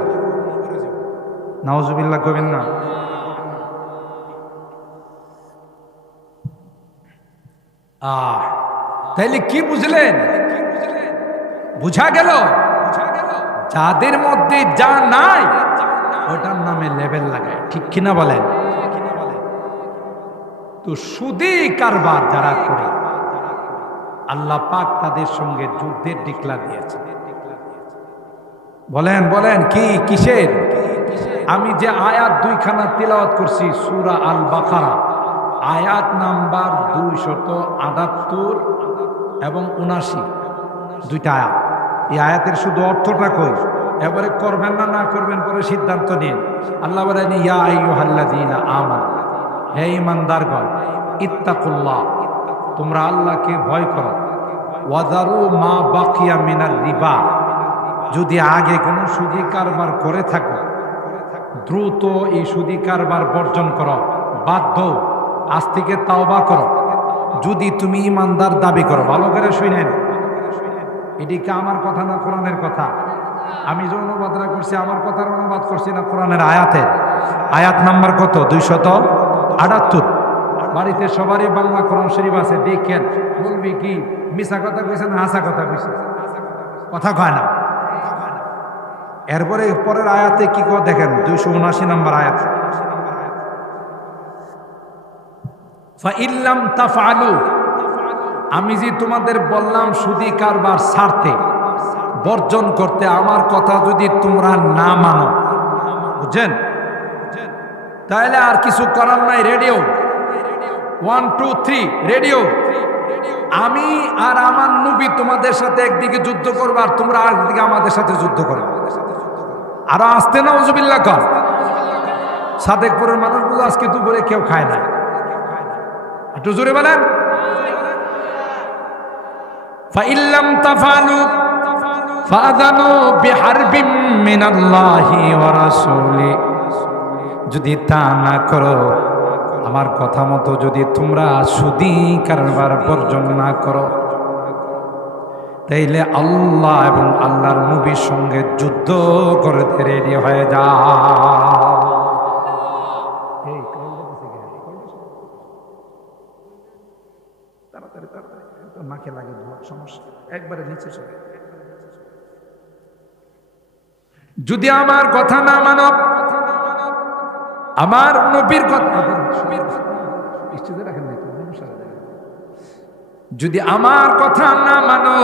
নাউজুবিল্লাহ কবেন না। তাইলে কি বুঝলেন? বুঝা গেল যাদের মধ্যে যা নাই ওটার নামে লেবেল লাগায়, ঠিক কিনা বলেন? তো সুদী কারবার যারা করে আল্লাহ পাক তাদের সঙ্গে যুদ্ধের ডিক্লার দিয়েছে। বলেন বলেন কি কিসের? আমি যে আয়াত 2খানা তিলাওয়াত করছি সূরা আল বাকারা, আয়াত নাম্বার 278 এবং 79, 2টা আয়াত। এই আয়াতের শুধু অর্থটা কই, এবারে করবেন না না করবেন পরে সিদ্ধান্ত নিন। আল্লাহ বলেন, ইয়া আইয়ুহাল্লাযীনা আমানু, হে ঈমানদারগণ, ইত্তাকুল্লাহ, তোমরা আল্লাহকে ভয় করো, ওয়াযারু মা বাকিয়া মিনার রিবা, যদি আগে কোনো সুদী কারবার করে থাকো দ্রুত এই সুদী কারবার বর্জন করো, বাদ দাও, আজ থেকে তাওবা করো। যদি তুমি ঈমানদার দাবি করো, ভালো করে শুনেন, এদিকে আমার কথা না কোরআনের কথা। আমি যে অনুবাদটা করছি আমার কথার অনুবাদ করছি না কোরআনের আয়াতের। আয়াত নাম্বার কত? 278। বাড়িতে সবারই বাংলা কোরআন শরীফ আছে, দেখেন। বলবি কি মিছা কথা কইছে না হাসা কথা কইছে? কথা কয় না। এরপরে পরের আয়াতে কি করে দেখেন, 279 নম্বর আয়াত, ফাইল্লাম তাফআলু, আমি যে তোমাদের বললাম সুদী কারবার ছাড়তে, বর্জন করতে, আমার কথা যদি তোমরা না মানো, বুঝছেন, তাহলে আর কিছু করার নাই। Radio 1 2 3 radio. আমি আর আমার নবী তোমাদের সাথে একদিকে যুদ্ধ করবো, আর তোমরা আরেকদিকে আমাদের সাথে যুদ্ধ করবে। আরো আসতে নাউজুবিল্লাহ কর। সাদেকপুরের মানুষগুলো আজকে দুপুরে কেউ খায় না, একটু জোরে বলেন। ফাইল্লাম তাফালু ফাযানু বিহারবিম মিনাল্লাহি ওয়া রাসূলি, যদি তা না করো, আমার কথা মতো যদি তোমরা সুদী কারবার বর্জন না করো, তাইলে আল্লাহ এবং আল্লাহর নবীর সঙ্গে যুদ্ধ করতে রেডি হয়ে যাও। তাড়াতাড়ি তাড়াতাড়ি, নাকে লাগে সমস্যা, একবারে নিচে চলে। যদি আমার কথা না মানো, আমার নবীর কথা, যদি আমার কথা না মানো,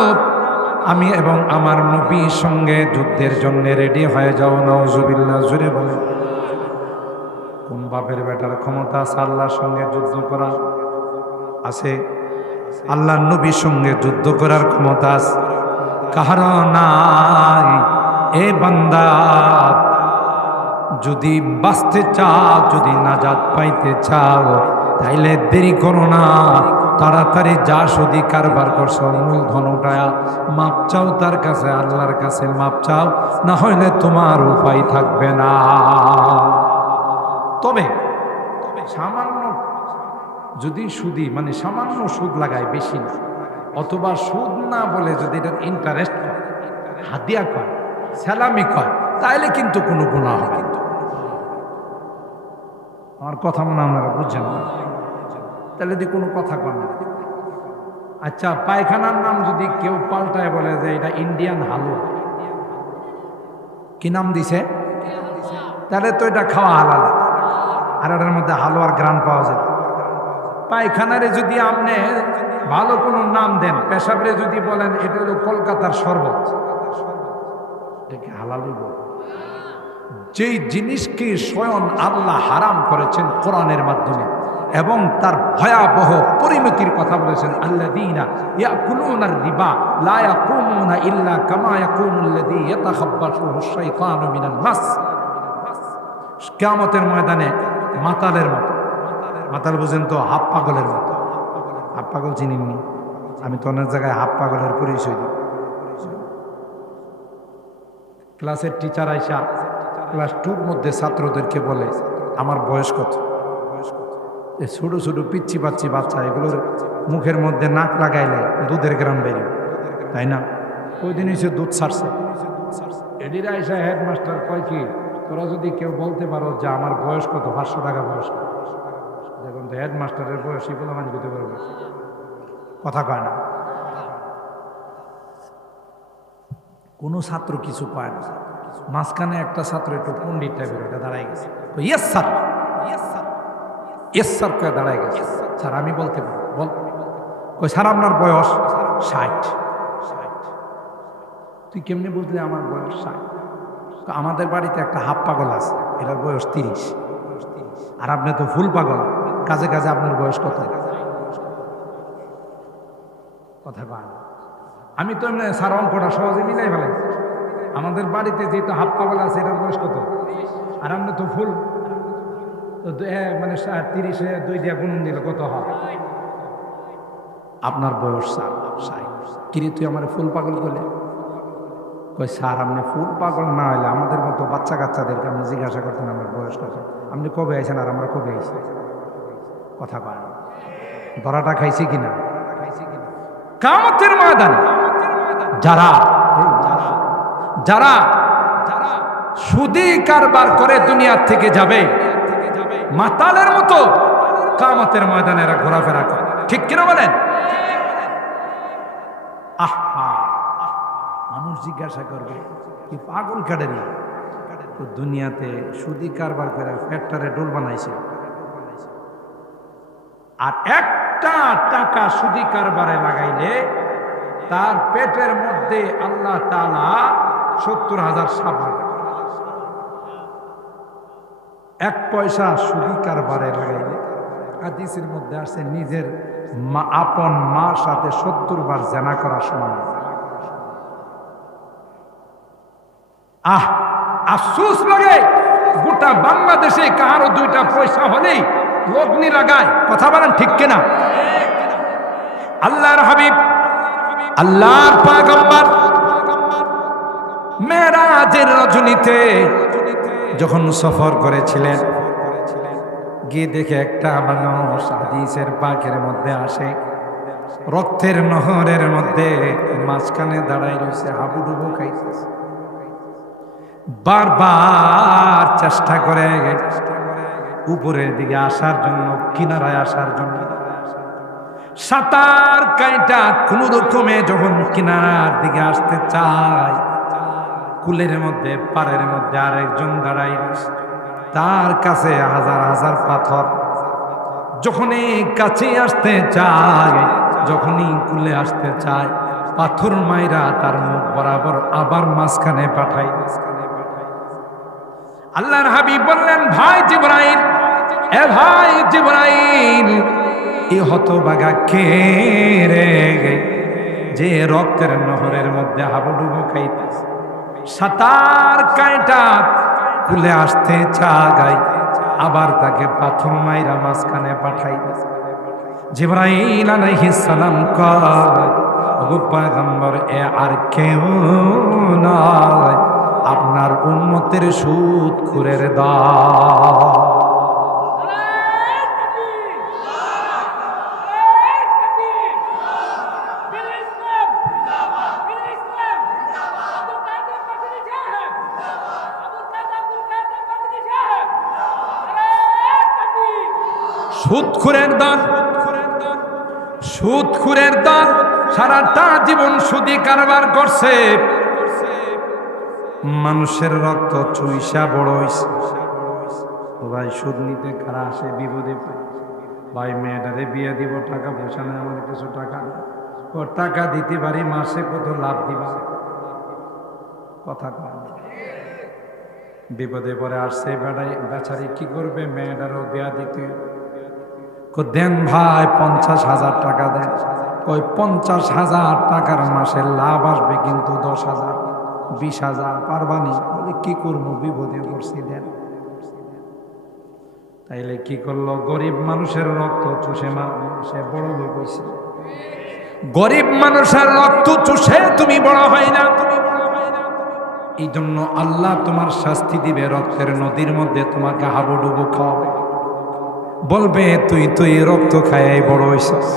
আমি এবং আমার নবীর সঙ্গে যুদ্ধের জন্য রেডি হয়ে যাও। নাউজুবিল্লাহ, জুড়ে বলে। কোন বাপের বেটার ক্ষমতা আছে আল্লাহর সঙ্গে যুদ্ধ করা? আছে? আল্লাহর নবীর সঙ্গে যুদ্ধ করার ক্ষমতা আছে কাহারও নাই। এ বান্দা, যদি বাঁচতে চাও, যদি নাজাত পাইতে চাও, তাইলে দেরি করো না, তাড়াতাড়ি যা সুদী কারবার করছো মূলধন উঠায়া মাপ চাও তার কাছে, আল্লাহর কাছে মাপ চাও, না হইলে তোমার উপায় থাকবে না। তবে সামান্য যদি সুদী মানে সামান্য সুদ লাগায়, বেশি না, অথবা সুদ না বলে যদি এটা ইন্টারেস্ট কয়, হাদিয়া কয়, সালামি কয়, তাইলে কিন্তু কোনো গুনাহ হবে। আমার কথা মনে আপনারা বুঝছেন না? তাহলে যদি কোনো কথা কন না। আচ্ছা, পায়খানার নাম যদি কেউ পাল্টায় বলে যে এটা ইন্ডিয়ান হালুয়া, কি নাম দিছে? তাহলে তো এটা খাওয়া হালাল, আর এটার মধ্যে হালুয়ার গ্রান পাওয়া যায়। পায়খানারে যদি আপনি ভালো কোনো নাম দেন, পেশাবরে যদি বলেন এটা হলো কলকাতার শরবত, এটাকে হালালই বল। যেই জিনিসকে স্বয়ং আল্লাহ হারাম করেছেন কোরআনের মাধ্যমে, এবং তার ভয়াবহ পরিণতির কথা বলেছেন, আল্লাযীনা ইয়াকুলুনার রিবা লা ইয়াকুমুনা ইল্লা কামা ইয়াকুমুল্লাযী ইয়াতাখাব্বাতুহুশ শাইতানু মিনাল মাস। কিয়ামতের ময়দানে মাতালের মতো, মাতাল বুঝেন তো, হাফ পাগলের মতো। হাফ পাগল চিনিনি? আমি তো অনেক জায়গায় হাফ পাগলের পরিচয় দিই। ক্লাসের টিচার আইসা ক্লাস 2-র মধ্যে ছাত্রদেরকে বলে, আমার বয়স কত? ছোট ছোট পিচ্ছি পাচ্ছি বাচ্চা, এগুলোর মুখের মধ্যে নাক লাগাইলে দুধের গ্রাম বেরিয়ে, তাই না? ওই দিন এসে দুধ ছাড়ছে। এদিকে আইসা হেডমাস্টার কয় কি, তোরা যদি কেউ বলতে পারো যে আমার বয়স কত, 500 টাকা বয়স। দেখুন তো, হেডমাস্টারের বয়স এগুলো মানে দিতে পারবে, কথা কয় না। কোনো ছাত্র কিছু পায় না। মাঝখানে একটা ছাত্র একটু পণ্ডিত টাইপের, এটা দাঁড়াই গেছে, ইয়েস স্যার, ইয়েস স্যার কয়ে দাঁড়াই গেছে। স্যার আমি বলতে পারি, বল। কই স্যার আপনার বয়স 60। তুই কেমনি বুঝলি আমার বয়স 60? আমাদের বাড়িতে একটা হাফ পাগল আছে, এটার বয়স 30। আর আপনি তো ফুল পাগল, কাজে কাজে আপনার বয়স কত? কথা কয় না। আমি তো এমনি স্যার অঙ্কটা সহজে মিলাই ফেলাই। আমাদের বাড়িতে যেহেতু হাফ পাগল আছে, এটার বয়স কত? আর আপনি তো ফুল, মানে 30-এ 2 দিয়ে গুণন দিলে কত হয়? আপনার বয়স 60। কিরে তুই আমার ফুল পাগল বলে? কই স্যার, আপনি ফুল পাগল না হইলে আমাদের মতো বাচ্চা কাচ্চাদেরকে আপনি জিজ্ঞাসা করতেন আমার বয়স কত, আপনি কবে আইছেন আর আমরা কবে আইছি। কথা কয় না। ধরাটা খাইছি কিনা? কিয়ামতের ময়দানে যারা যারা সুদী কারবার করে দুনিয়ার থেকে যাবে, মাতালের মতো কিয়ামতের ময়দানে এরা ঘোরাফেরা করে, ঠিক কিনা বলেন? আহা, মানুষ জিজ্ঞাসা করবে কি পাগল কাটেনি তো দুনিয়াতে সুদী কারবার করে ফ্যাক্টরে ডোল বানাইছে, আর একটা টাকা সুদি কারবারে লাগাইলে তার পেটের মধ্যে আল্লাহ তাআলা 70,000 সাপ লাগায়। 1 পয়সা সুদি কারবারে লাগাইলে, হাদিসের মধ্যে আছে, নিজের আপন মার সাথে 70 বার জিনা করা সমান। আফসোস লাগে, গোটা বাংলাদেশে কারো 2টা পয়সা হলেই লগ্নি লাগায়। কথা বলেন ঠিক কিনা? আল্লাহর হাবিব, আল্লাহর পয়গম্বর মেরাজের রজনীতে যখন সফর করেছিলেন, গিয়ে দেখে একটা মানুষ, হাদিসের পাকের মধ্যে আসে, রক্তের নহরের মধ্যে মাঝখানে দাঁড়াই রয়েছে, হাবুডুবু খাইতেছে। বারবার চেষ্টা করে উপরের দিকে আসার জন্য, কিনারায় আসার জন্য, সাঁতার কাইটা কোন রকমে যখন কিনারার দিকে আসতে চায়, কুলের মধ্যে, পাড়ের মধ্যে আরেকজন দাঁড়াই, তার কাছে হাজার হাজার পাথর। যখনই কাছে আসতে চায়, যখনই কুলে আসতে চায়, পাথর মাইরা তার মুখ বরাবর আবার মাঝখানে পাঠাই। আল্লাহর হাবিব বললেন, ভাই জিবরাইল, এ ভাই জিবরাইল, এ হতভাগা কে রে, যে রক্তের নহরের মধ্যে হাবুডুবু খাইতেছে, সাঁতার কাইটা কুলে আসতে চায়, আবার তাকে পাথর মাইরা মাঝখানে পাঠাই। জিবরাইল আলাইহিস সালাম কয়, ওগো পয়গম্বর, এ আর কেউ নয়, আপনার উম্মতের সুদখোরের দল। সুদখোরের দল, সুদখোরের দল, সারাটা জীবন সুদি কারবার করছে, মানুষের রক্ত চুইসা বড় হইছে। ভাই সুদ নিতে কারা আসে বিপদে পায়, ভাই মেয়েটারে বিয়ে দিব, টাকা পয়সা নেই, আমার কিছু টাকা, ও টাকা দিতে পারি, মাসে কত লাভ দিবা, কথা কয়। বিপদে পরে আসছে বেচারি, কি করবে, মেয়েটারও বিয়া দিতে, দেন ভাই 50,000 টাকা দেন। ওই 50,000 টাকার মাসে লাভ আসবে কিন্তু 10,000, 20,000 পারবানি। বলে কি করবো, বিপদে পড়ছি, দেন। তাইলে কি করলো, গরিব মানুষের রক্ত চুষে সে বড় লোক হইছে। গরিব মানুষের রক্ত চুষে তুমি বড় হয় না। এই জন্য আল্লাহ তোমার শাস্তি দিবে, রক্তের নদীর মধ্যে তোমাকে হাবুডুবু খাওয়াবে, বলবে তুই রক্ত খায় বড় হইছিস।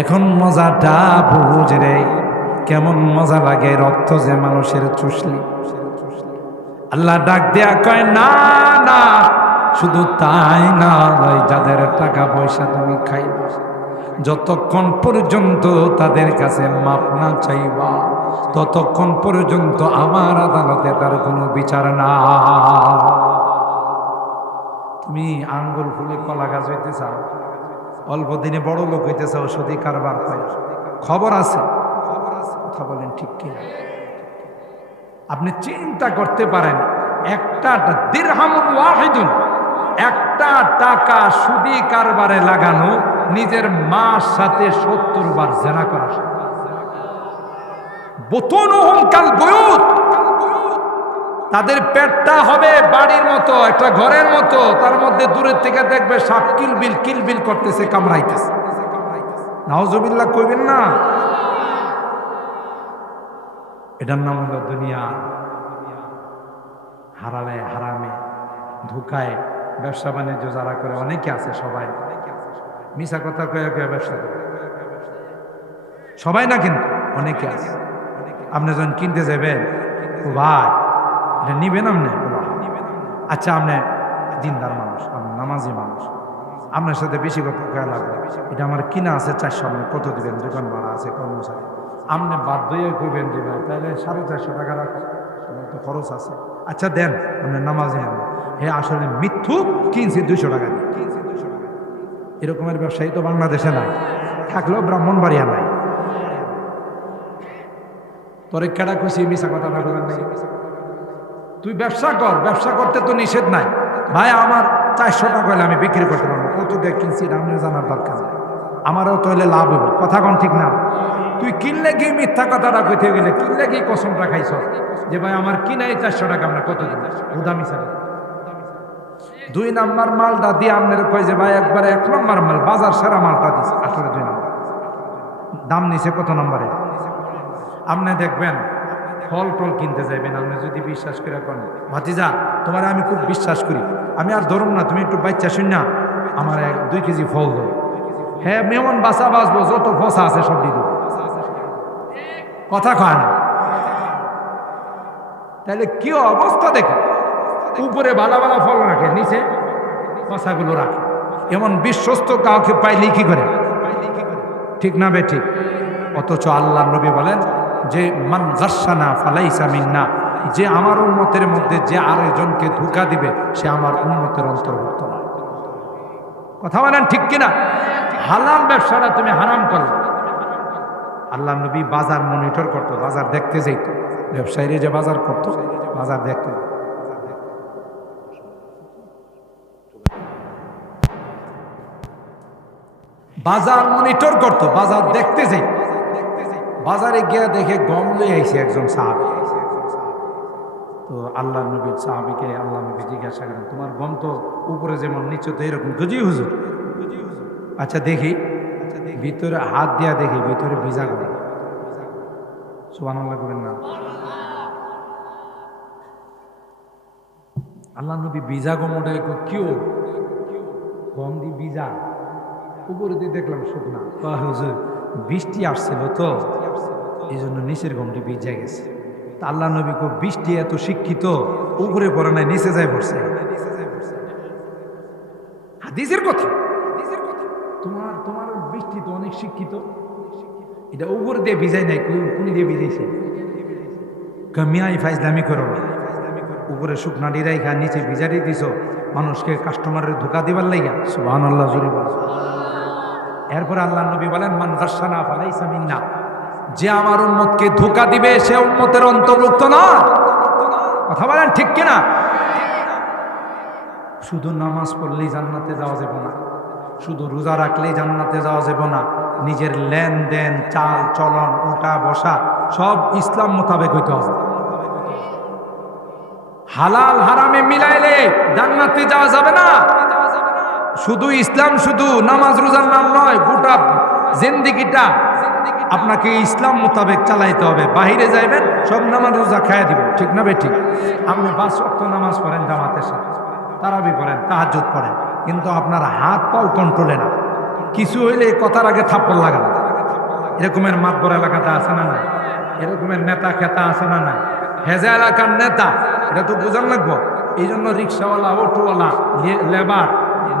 এখন মজাটা বুঝ রে, কেমন মজা লাগে রক্ত যে মানুষের চুষলি। আল্লাহ ডাক দেয়া কয়, না না, শুধু তাই না, যাদের টাকা পয়সা তুমি খাইবা, যতক্ষণ পর্যন্ত তাদের কাছে মাপ না চাইবা, ততক্ষণ পর্যন্ত আমার আদালতে তার কোনো বিচার না। তুমি আঙ্গুল ফুলে কলা গাছ হইতে চাও, অল্প দিনে বড় লোক হইতে চাও, সুদি কারবার হয়, খবর আছে, কথা বলেন ঠিক কিনা? আপনি চিন্তা করতে পারেন, একটা দিরহামুন ওয়াহিদুন, একটা টাকা সুদি কারবারে লাগানো, নিজের মার সাথে 70 বার জিনা করা। বুতুনুহুম কাল বুয়ুত, তাদের পেটটা হবে বাড়ির মতো, একটা ঘরের মতো, তার মধ্যে দূরের থেকে দেখবে সাপ কিলবিল কিলবিল করতেছে, কামড়াইতেছে। নাউজুবিল্লাহ কইবেন না? এটার নাম হলো দুনিয়া। হারালে হারামে ধোকায় ব্যবসা বাণিজ্য যারা করে, অনেকে আছে, সবাই মিছা কথা কয়ে কয়ে ব্যবসা করে, সবাই না কিন্তু অনেকে আছে। আপনি যখন কিনতে যাবেন, ও ভাই এটা নিবেন, আপনি আচ্ছা, আপনি দিনদার মানুষ, আপনি নামাজি মানুষ, আপনার সাথে বেশি কথা কয়া লাগবে, এটা আমার কিনা আছে 400, আপনি কত দিবেন, দোকান ভাড়া আছে, কর্মচারী, আপনি বাধ্য হয়ে কইবেন যে ভাই তাহলে 450 টাকা রাখো, তো খরচ আছে, আচ্ছা দেন, আপনি নামাজি মানুষ। হে আসলে মিথ্যুক, কিনছি 200 টাকা দিয়ে। এরকমের ব্যবসায়ী তো বাংলাদেশে নাই, থাকলেও ব্রাহ্মণবাড়িয়া নাই। তোরে কেডা খুশি মিশা কথা না বলেন নাই? তুই ব্যবসা কর, ব্যবসা করতে তো নিষেধ নাই। ভাই আমার 400 টাকা হলে আমি বিক্রি করতে পারবো, কত দিয়ে কিনছি এটা আপনার জানার দরকার নেই, আমারও তো হলে লাভ হবে। কথা কন ঠিক না? তুই কিনলে কি মিথ্যা কথাটা কইতে গেলে, কিনলে কি কসমটা খাইছ যে ভাই আমার কিনাই 400 টাকা, আমরা কত দিন উদামি ছাড়া। 2 নাম্বার মালটা দিয়ে আপনার কয় যে ভাই একবারে 1 নম্বর মাল, বাজার সেরা মালটা দিছে, আসলে 2 নম্বর দাম নিছে কত নম্বরে। আপনি দেখবেন ফল টল কিনতে যাইবেন, আপনি যদি বিশ্বাস করে করেন ভাতিজা তোমার আমি খুব বিশ্বাস করি, আমি আর ধরুন না, তুমি একটু বাচ্চা শুন না, আমার 2 কেজি ফল ধরো। হ্যাঁ মেমন বাসা বাসবো, যত ফসা আছে সব দিয়ে দেবো, কথা কয় না। তাহলে কি অবস্থা দেখে, উপরে ভালো ভালো ফল রাখে, নিচে ফসাগুলো রাখে। এমন বিশ্বস্ত কাউকে পাইলে কি করে, ঠিক না বে ঠিক? অথচ আল্লাহ নবী বলেন যে মান গাশশানা ফালাইসা মিন্না, যে আমার উম্মতের মধ্যে যে আরেকজনকে ধোঁকা দিবে সে আমার উম্মতের অন্তর্ভুক্ত না। কথা বলেন ঠিক কিনা? হালাল ব্যবসাটা তুমি হারাম করো। আল্লাহ নবী বাজার মনিটর করতো, বাজার দেখতে যাইতো, ব্যবসায়ীরা যে বাজার করতো বাজার দেখতে, বাজার মনিটর করতো, বাজার দেখতে যাই। বাজারে গিয়ে দেখে গম লই আইছে একজন সাহাবী। তো আল্লাহ নবীর সাহাবীকে আল্লাহ নবী জিজ্ঞাসা করেন তোমার গম তো উপরে যেমন নিচে তো এরকম, জি হুজুর। আচ্ছা দেখি, ভিতরে হাত দিয়া দেখি ভিতরে ভিজা গম। সুবহানাল্লাহ বলেন না? আল্লাহ নবী ভিজা গম ওটাই কিও গম দি ভিজা, উপরে দিয়ে দেখলাম শুকনা। হুজুর বৃষ্টি আসছিল তো এই জন্য নিচের গমটি ভিজা গেছে। তা আল্লাহ নবী কো বৃষ্টি এত শিক্ষিত, উপরে পড়ে নাই নিচে যায় পড়ছে। হাদিসের কথা, তোমার তোমার বৃষ্টি তো অনেক শিক্ষিত, এটা উপরে দিয়ে ভিজাই নাই, কোন দিয়ে ভিজাইছে? কামিয়াই ফাইজলামি করো না, উপরে শুকনা ডিরাই খা, নিচে ভিজারি দিছ মানুষকে, কাস্টমারের ধোকা দিবার লাইগা। সুবহানাল্লাহ জোরে বল। এরপর আল্লাহ নবী বলেন মান গাশশানা ফালাইসা মিন্না, যে আমার উম্মতকে ধোঁকা দিবে সে উম্মতের অন্তর্ভুক্ত না। কথা বলেন ঠিক কিনা? শুধু নামাজ পড়লেই জান্নাতে যাওয়া যাবে না, শুধু রোজা রাখলেই জান্নাতে যাওয়া যাবে না, নিজের লেনদেন চাল চলন ওঠা বসা সব ইসলাম মোতাবেক হইতে হবে। হালাল হারামে মিলাইলে জান্নাতে যাওয়া যাবে না। শুধু ইসলাম, শুধু নামাজ রোজার নাম নয়, গোটা জিন্দেগিটা আপনাকে ইসলাম মোতাবেক চালাইতে হবে। বাহিরে যাইবেন সব নামাজ রোজা খাইয়া দিব, ঠিক না বেঠিক? আপনি 5 ওয়াক্ত নামাজ পড়েন জামাতের সাথে, তারাবি পড়েন, তাহাজ্জুদ পড়েন, কিন্তু আপনার হাত পাও কন্ট্রোলে না। কিছু হইলে কথার আগে থাপ্পড় লাগান। এরকমের মাতবর এলাকাতে আছে না না? এরকমের নেতা খেতা আছে না না? হেজা এলাকার নেতা, এটা তো বোঝান লাগবো। এই জন্য রিক্সাওয়ালা, অটোওয়ালা, লেবার,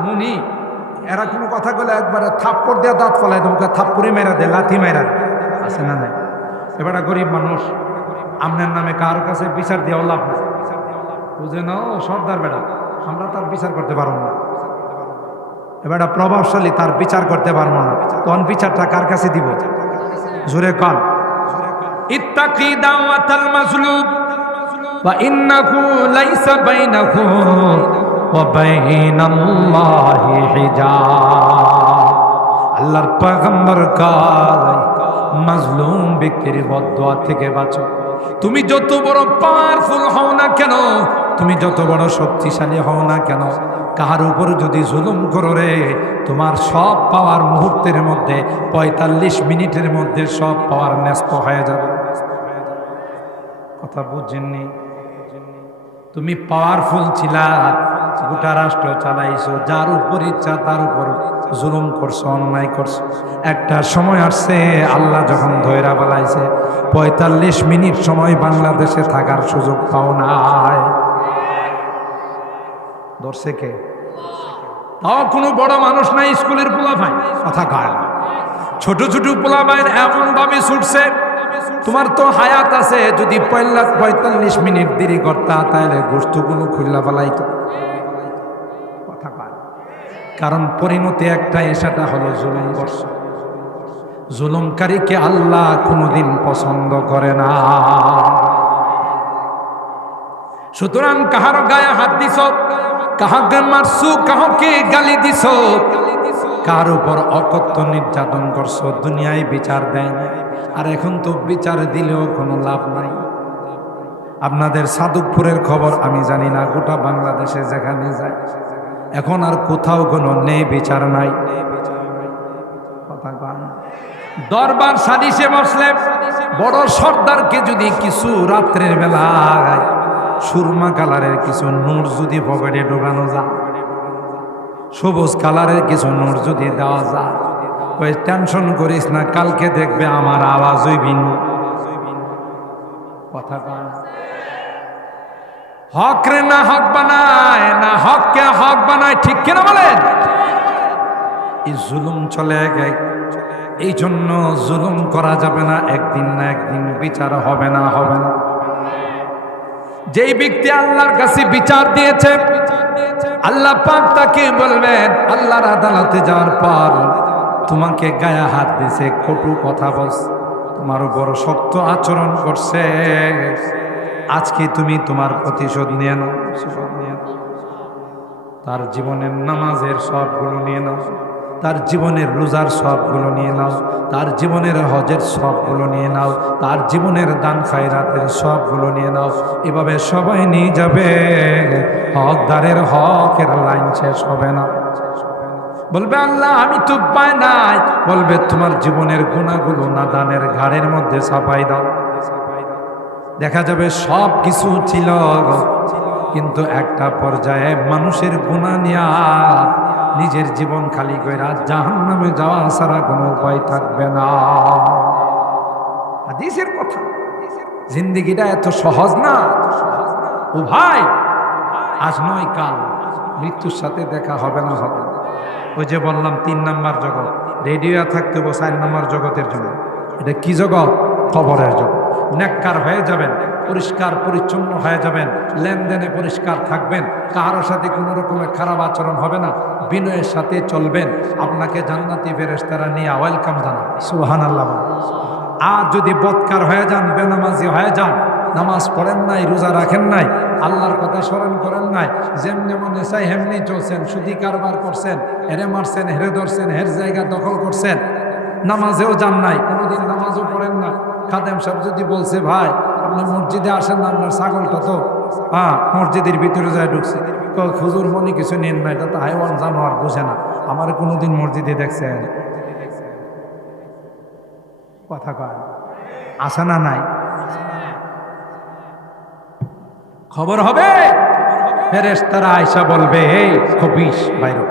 মুনি এরা কোনো কথা বলে একবারে থাপ্পড় দিয়ে দাঁত ফলাই তোমাকে থাপ্পড়ি মেরা দেয়, লাথি মেরা আছে না নাই? এবারে গরিব মানুষ, আপনার নামে কার কাছে বিচার দেওয়া লাভ না, বুঝে না? ও সর্দার বেড়া, আমরা তার বিচার করতে পারবো না। এবারে প্রভাবশালী, তার বিচার করতে পারবো না, তখন বিচারটা কার কাছে দিব? জোরে কন। ইত্তাকি দাওয়াতাল মাজলুম ওয়া ইন্নাহু লাইসা বাইনাহু ওয়া বাইনাল্লাহি হিজাব। আল্লাহর পয়গম্বর কয় মাজলুম ব্যক্তির বদদুয়া থেকে বাঁচো। তুমি যত বড় পাওয়ারফুল হও না কেন, তুমি যত বড় শক্তিশালী হও না কেন, কার উপর যদি জুলুম করো রে, তোমার সব পাওয়ার মুহূর্তের মধ্যে 45 মিনিটের মধ্যে সব পাওয়ার ন্যস্ত হয়ে যাবে। কথা বুঝছেননি? তুমি পাওয়ারফুল ছিলা, গোটা রাষ্ট্র চালাইছো, যার উপর ইচ্ছা তার উপর জুলুম করছো, অন্যায় করছো। একটা সময় আসছে আল্লাহ যখন ধৈরা বলাইছে 45 মিনিট সময় বাংলাদেশে থাকার সুযোগ পাও নাই। ধরছে কে? তাও কোনো বড় মানুষ নাই, স্কুলের পোলাপাই। কথা কয় না, ছোট ছোট পোলাপাই এমন ভাবে ছুটছে, তোমার তো হায়াত আছে, যদি 45 মিনিট দেরি করতা তাহলে গোস্তগুলো খুললা ফেলাইতো। কথা কয় কারণ পরিণতি একটাই, সেটা হলো জুলুম বর্ষণ। জুলুমকারীকে আল্লাহ কোনোদিন পছন্দ করে না। সুতরাং কাহার গায়ে হাত দিছ, কাহাকে মারছু, কাহকে গালি দিছ, কার উপর অকথ্য নির্যাতন করছো, দুনিয়ায় বিচার দেয় না। আর এখন তো বিচার দিলেও কোনো লাভ নাই। আপনাদের সাদুকপুরের খবর আমি জানি না, গোটা বাংলাদেশে যেখানে যায় এখন আর কোথাও কোনো নেই বিচার নাই। দরবার সালিশে বসলে বড় সর্দারকে যদি কিছু রাত্রের বেলায় সুরমা কালারের কিছু নূর যদি পকেটে ঢোকানো যায়, সবুজ কালারের কিছু নূর যদি দেওয়া যায়, ওই টেনশন করিস না, কালকে দেখবে আমার আওয়াজই ভিন্ন। কথা কয় হক রে না হক বানায়, না হককে হক বানায়, ঠিক কিনা বলেন? এই জুলুম চলে গে, এই জন্য জুলুম করা যাবে না, একদিন না একদিন বিচার হবে না, হবে না। যেই ব্যক্তি আল্লাহর কাছে বিচার দিয়েছে, আল্লাহ পাক তাকে বলবেন, আল্লাহর আদালতে যাওয়ার পর তোমাকে গায়ে হাত দিয়েছে, কটু কথা বলছে, তোমার উপর শক্ত আচরণ করছে, আজকে তুমি তোমার প্রতিশোধ নিয়ে নাও। তার জীবনের নামাজের সবগুলো নিয়ে নাও, তার জীবনের রোজার সবগুলো নিয়ে নাও, তার জীবনের হজের সবগুলো নিয়ে নাও, তার জীবনের দান খায়রাতের সবগুলো নিয়ে নাও। এভাবে সবাই নিয়ে যাবে, হকদারের হকের লাইন শেষ হবে না। বলবে আল্লাহ আমি তো পাই নাই, বলবে তোমার জীবনের গুনাহগুলো না দানের ঘাড়ের মধ্যে ছাপাই দাও। দেখা যাবে সব কিছু ছিল, কিন্তু একটা পর্যায়ে মানুষের গুনাহ নিয়া নিজের জীবন খালি কইরা জাহান্নামে যাওয়া ছাড়া কোনো উপায় থাকবে না। হাদিসের কথা, জিন্দেগিটা এত সহজ না। ও ভাই, আজ নয় কাল মৃত্যুর সাথে দেখা হবে না, হবে না। ওই যে বললাম 3 নাম্বার জগৎ, রেডিও থাকতে হবে 4 নাম্বার জগতের জন্য। এটা কি জগৎ? কবরের জগৎ। নেককার হয়ে যাবেন, পরিষ্কার পরিচ্ছন্ন হয়ে যাবেন, লেনদেনে পরিষ্কার থাকবেন, কারোর সাথে কোনো রকমের খারাপ আচরণ হবে না, বিনয়ের সাথে চলবেন। আপনাকে জান্নাতি ফেরেশতারা নিয়ে ওয়েলকাম জানাবে, সুবহানাল্লাহ। আর যদি বদকার হয়ে যান, বেনামাজি হয়ে যান, নামাজ পড়েন নাই, রোজা রাখেন নাই, আল্লাহর কথা স্মরণ করেন নাই, যেমনি মনে চাই হেমনি চলছেন, সুদি কারবার করছেন, হেরে মারছেন, হেরে ধরছেন, হের জায়গা দখল করছেন, নামাজেও যান নাই, কোনোদিন নামাজও পড়েন না। খাদেম সাহেব যদি বলছে ভাই আপনি মসজিদে আসেন না, আপনার ছাগলটা তো মসজিদের ভিতরে যায় ঢুকছে, তো হুজুর মনে কিছু নেন না, এটা তো হাইওয়ান জানোয়ার, বোঝে না, আমার কোনোদিন মসজিদে দেখছেন? কথা কয় আসে না নাই? খবর হবে, ফেরেশতারা আয়েশা বলবে এই খবিশ বাইরে।